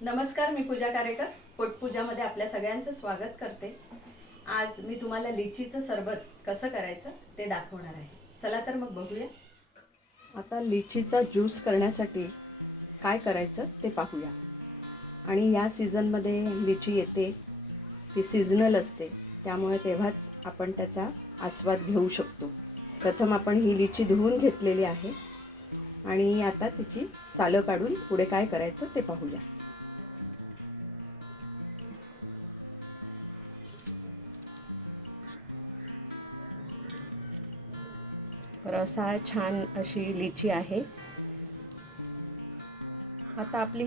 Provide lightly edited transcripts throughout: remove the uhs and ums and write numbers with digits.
नमस्कार, मी पूजा कारेकर पोटपूजामध्ये आपल्या सगळ्यांचं स्वागत करते। आज मी तुम्हाला लिचीचं सरबत कसं करायचं ते दाखवणार आहे। चला तर मग बघूया। आता लिचीचा ज्यूस करण्यासाठी काय करायचं ते पाहूया। आणि या सीझनमध्ये लिची येते, ती सीझनल असते, त्यामुळे तेव्हाच आपण त्याचा आस्वाद घेऊ शकतो। प्रथम आपण ही लिची धुवून घेतलेली आहे आणि आता तिची सालं काढून पुढे काय करायचं ते पाहूया। रसा छान अशी लिची आहे। आता आपली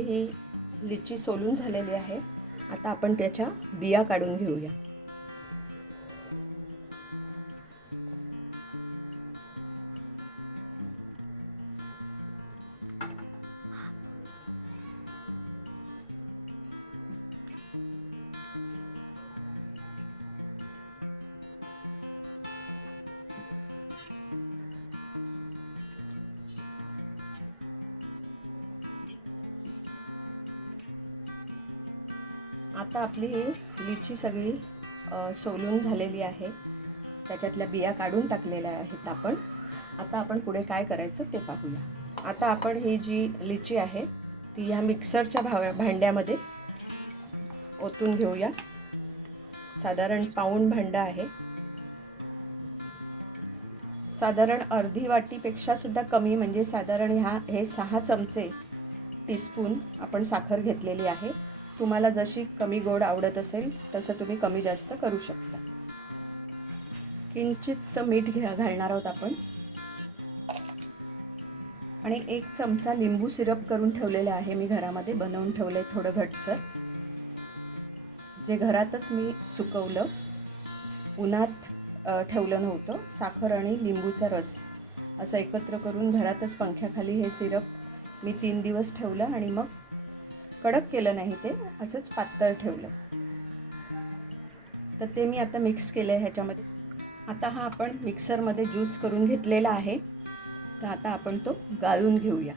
ही लिची सोलून झालेली आहे। आता आपण त्याच्या बिया काढून घेऊया। आता आपली ही लिची सगळी सोलून झालेली आहे। त्याच्यातल्या बिया काढून टाकलेल्या आहेत आपण। आता आपण पुढे काय करायचं ते पाहूया। आता आपण ही जी लिची आहे ती ह्या मिक्सरच्या भांड्यामध्ये ओतून घेऊया। साधारण पाऊण भांडं आहे। साधारण अर्धी वाटीपेक्षा सुद्धा कमी, म्हणजे साधारण हे 6 चमचे टीस्पून आपण साखर घेतलेली आहे। तुम्हाला जशी कमी गोड आवडत असेल तसं तुम्ही कमी जास्त करू शकता। किंचितसं मीठ घालणार आहोत आपण आणि 1 चमचा लिंबू सिरप करून ठेवलेलं आहे। मी घरामध्ये बनवून ठेवले थोडं घटसर, जे घरातच मी सुकवलं, उन्हात ठेवलं नव्हतं। साखर आणि लिंबूचा रस असं एकत्र करून घरातच पंख्याखाली हे सिरप मी 3 दिवस ठेवलं आणि मग कडक केलं नाही, ते असंच पातळ ठेवलं। तर ते मी आता मिक्स केलं आहे ह्याच्यामध्ये। आता हा आपण मिक्सरमध्ये ज्यूस करून घेतलेला आहे। तर आता आपण तो गाळून घेऊया।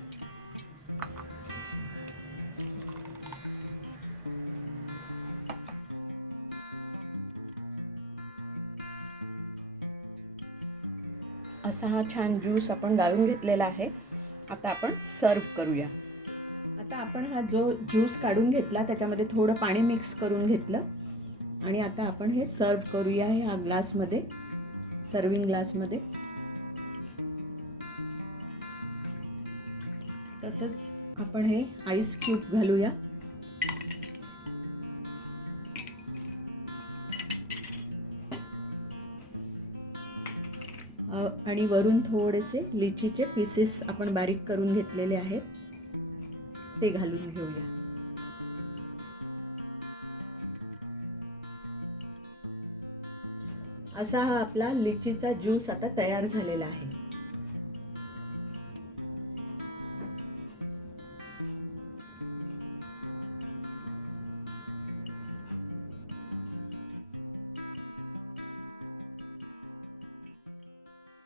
असा हा छान ज्यूस आपण गाळून घेतलेला आहे। आता आपण सर्व करूया। आता आपण हा जो ज्यूस काढून घेतला त्याच्यामध्ये थोडं पाणी मिक्स करून घेतलं आणि आता आपण हे सर्व करूया ह्या ग्लासमध्ये, सर्विंग ग्लासमध्ये। तसंच आपण हे आईस क्यूब घालूया आणि वरून थोडेसे लिचीचे पीसेस आपण बारीक करून घेतलेले आहेत ते घालून घेऊया। असा हा आपला लिचीचा ज्यूस आता तयार झालेला आहे।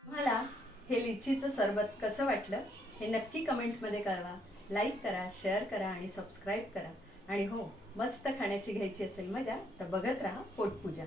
तुम्हाला हे लिचीचं सरबत कसं वाटलं हे नक्की कमेंटमध्ये कळवा। लाईक करा, शेअर करा आणि सबस्क्राईब करा। आणि हो, मस्त खाण्याची घ्यायची असेल मजा तर बघत राहा पोटपूजा।